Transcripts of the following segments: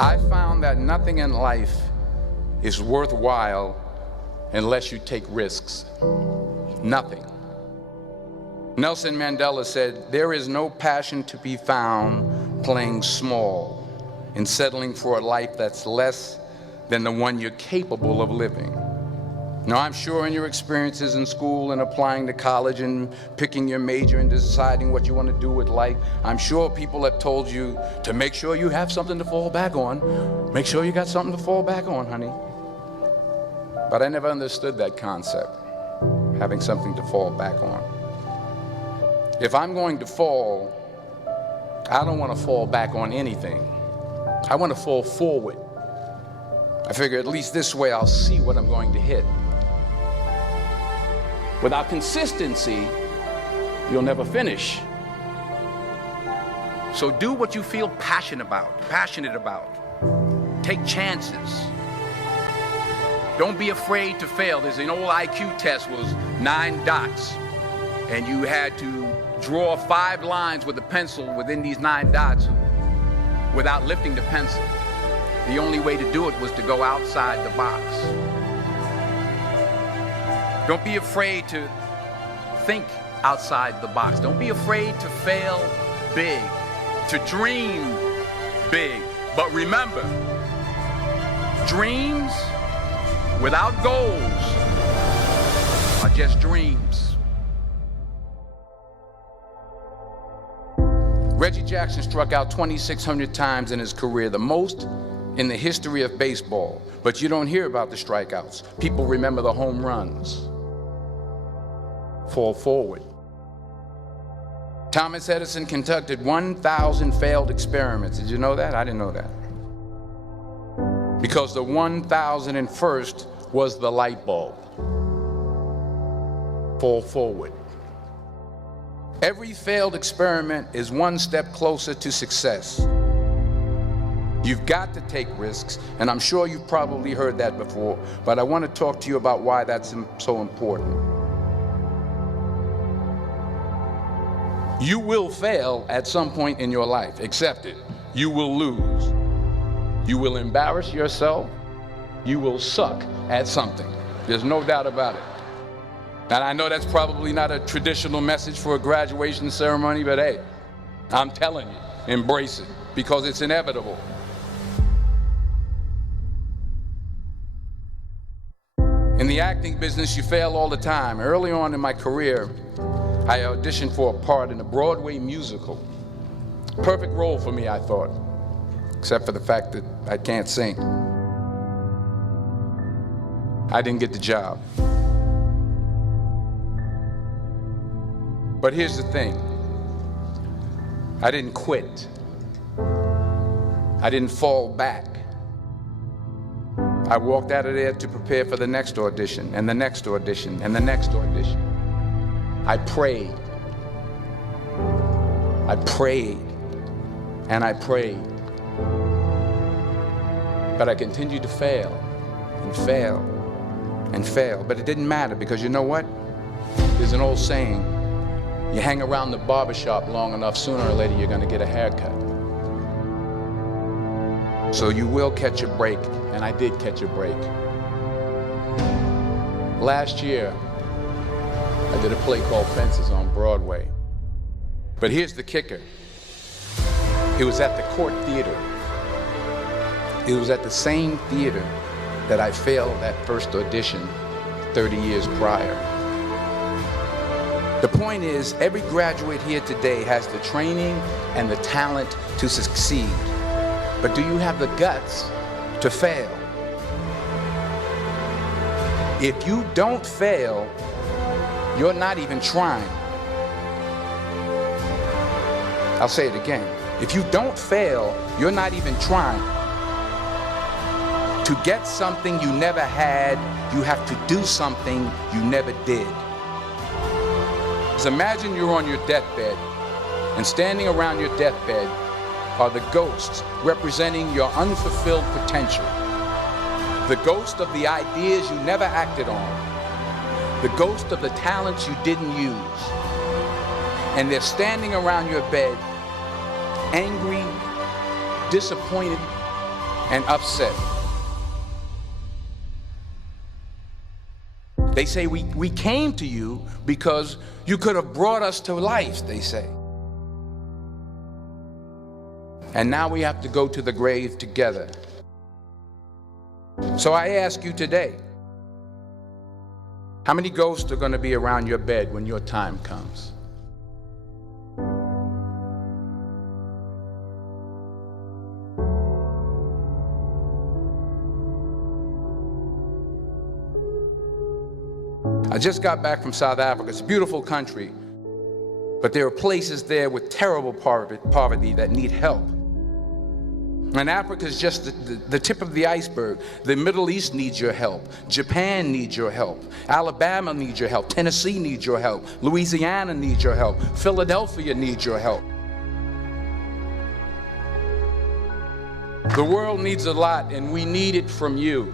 I found that nothing in life is worthwhile unless you take risks. Nothing. Nelson Mandela said, "There is no passion to be found playing small and settling for a life that's less than the one you're capable of living." Now, I'm sure in your experiences in school and applying to college and picking your major and deciding what you want to do with life, I'm sure people have told you to make sure you have something to fall back on. Make sure you got something to fall back on, honey. But I never understood that concept, having something to fall back on. If I'm going to fall, I don't want to fall back on anything. I want to fall forward. I figure at least this way I'll see what I'm going to hit. Without consistency, you'll never finish. So do what you feel passionate about. Take chances. Don't be afraid to fail. There's an old IQ test was 9 dots, and you had to draw 5 lines with a pencil within these 9 dots without lifting the pencil. The only way to do it was to go outside the box. Don't be afraid to think outside the box. Don't be afraid to fail big, to dream big. But remember, dreams without goals are just dreams. Reggie Jackson struck out 2,600 times in his career, the most in the history of baseball. But you don't hear about the strikeouts. People remember the home runs. Fall forward. Thomas Edison conducted 1,000 failed experiments. Did you know that? I didn't know that. Because the 1,001st was the light bulb. Fall forward. Every failed experiment is one step closer to success. You've got to take risks, and I'm sure you've probably heard that before, but I want to talk to you about why that's so important. You will fail at some point in your life. Accept it. You will lose. You will embarrass yourself. You will suck at something. There's no doubt about it. And I know that's probably not a traditional message for a graduation ceremony, but hey, I'm telling you, embrace it, because it's inevitable. In the acting business, you fail all the time. Early on in my career, I auditioned for a part in a Broadway musical. Perfect role for me, I thought, except for the fact that I can't sing. I didn't get the job. But here's the thing. I didn't quit. I didn't fall back. I walked out of there to prepare for the next audition, and the next audition, and the next audition. I prayed. I prayed. And I prayed. But I continued to fail, and fail, and fail. But it didn't matter, because you know what? There's an old saying, you hang around the barbershop long enough, sooner or later you're going to get a haircut. So you will catch a break, and I did catch a break. Last year, I did a play called Fences on Broadway. But here's the kicker. It was at the Court Theater. It was at the same theater that I failed that first audition 30 years prior. The point is, every graduate here today has the training and the talent to succeed. But do you have the guts to fail? If you don't fail, you're not even trying. I'll say it again. If you don't fail, you're not even trying. To get something you never had, you have to do something you never did. So imagine you're on your deathbed, and standing around your deathbed are the ghosts representing your unfulfilled potential. The ghost of the ideas you never acted on. The ghost of the talents you didn't use. And they're standing around your bed, angry, disappointed, and upset. They say we came to you because you could have brought us to life, they say. And now we have to go to the grave together. So I ask you today, how many ghosts are going to be around your bed when your time comes? I just got back from South Africa. It's a beautiful country, but there are places there with terrible poverty that need help. And Africa is just the tip of the iceberg. The Middle East needs your help. Japan needs your help. Alabama needs your help. Tennessee needs your help. Louisiana needs your help. Philadelphia needs your help. The world needs a lot, and we need it from you.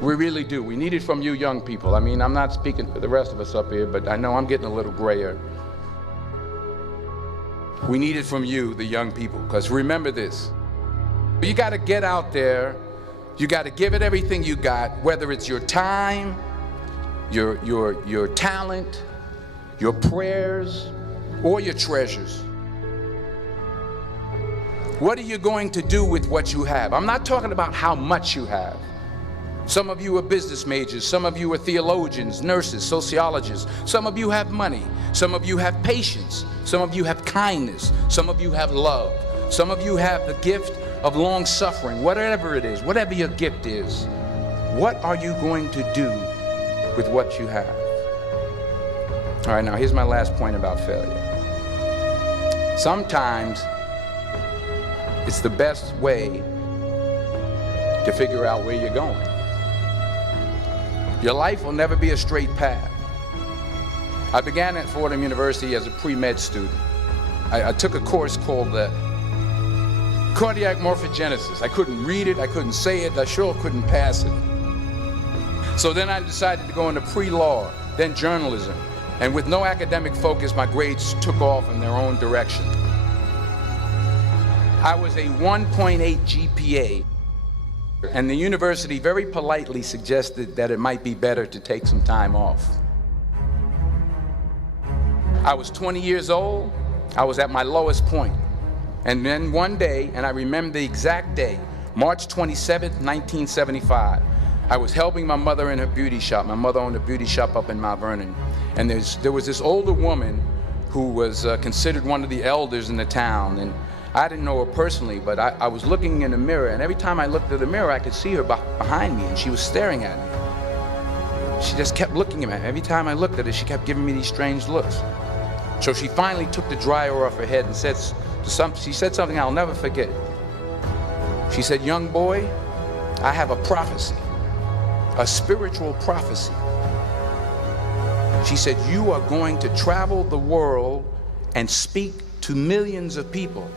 We really do. We need it from you young people. I mean, I'm not speaking for the rest of us up here, but I know I'm getting a little grayer. We need it from you, the young people, because remember this. You got to get out there. You got to give it everything you got, whether it's your time, your talent, your prayers, or your treasures. What are you going to do with what you have? I'm not talking about how much you have. Some of you are business majors, some of you are theologians, nurses, sociologists. Some of you have money, some of you have patience, some of you have kindness, some of you have love, some of you have the gift of long suffering. Whatever it is, whatever your gift is, what are you going to do with what you have? All right, now here's my last point about failure. Sometimes it's the best way to figure out where you're going. Your life will never be a straight path. I began at Fordham University as a pre-med student. I took a course called cardiac morphogenesis. I couldn't read it, I couldn't say it, I sure couldn't pass it. So then I decided to go into pre-law, then journalism. And with no academic focus, my grades took off in their own direction. I was a 1.8 GPA. And the university very politely suggested that it might be better to take some time off. I was 20 years old. I was at my lowest point. And then one day, and I remember the exact day, March 27th, 1975, I was helping my mother in her beauty shop. My mother owned a beauty shop up in Mount Vernon. And there was this older woman who was considered one of the elders in the town. And I didn't know her personally, but I was looking in the mirror, and every time I looked at the mirror, I could see her behind me, and she was staring at me. She just kept looking at me. Every time I looked at her, she kept giving me these strange looks. So she finally took the dryer off her head and she said something I'll never forget. She said, "Young boy, I have a prophecy, a spiritual prophecy." She said, "You are going to travel the world and speak to millions of people."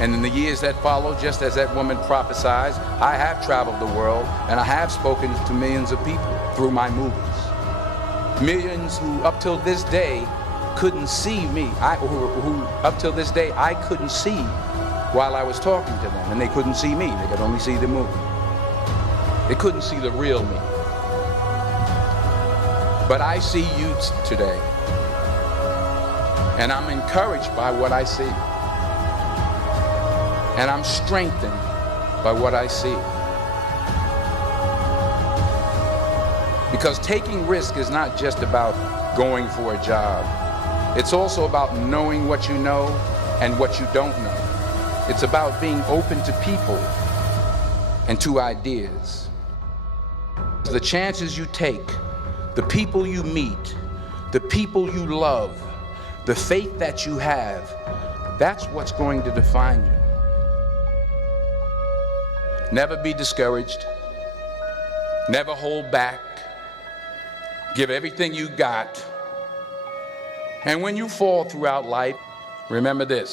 And in the years that followed, just as that woman prophesied, I have traveled the world and I have spoken to millions of people through my movies. Millions who up till this day couldn't see me, who up till this day I couldn't see while I was talking to them, and they couldn't see me, they could only see the movie. They couldn't see the real me. But I see you today, and I'm encouraged by what I see. And I'm strengthened by what I see. Because taking risk is not just about going for a job. It's also about knowing what you know and what you don't know. It's about being open to people and to ideas. The chances you take, the people you meet, the people you love, the faith that you have, that's what's going to define you. Never be discouraged. Never hold back. Give everything you got. And when you fall throughout life, remember this: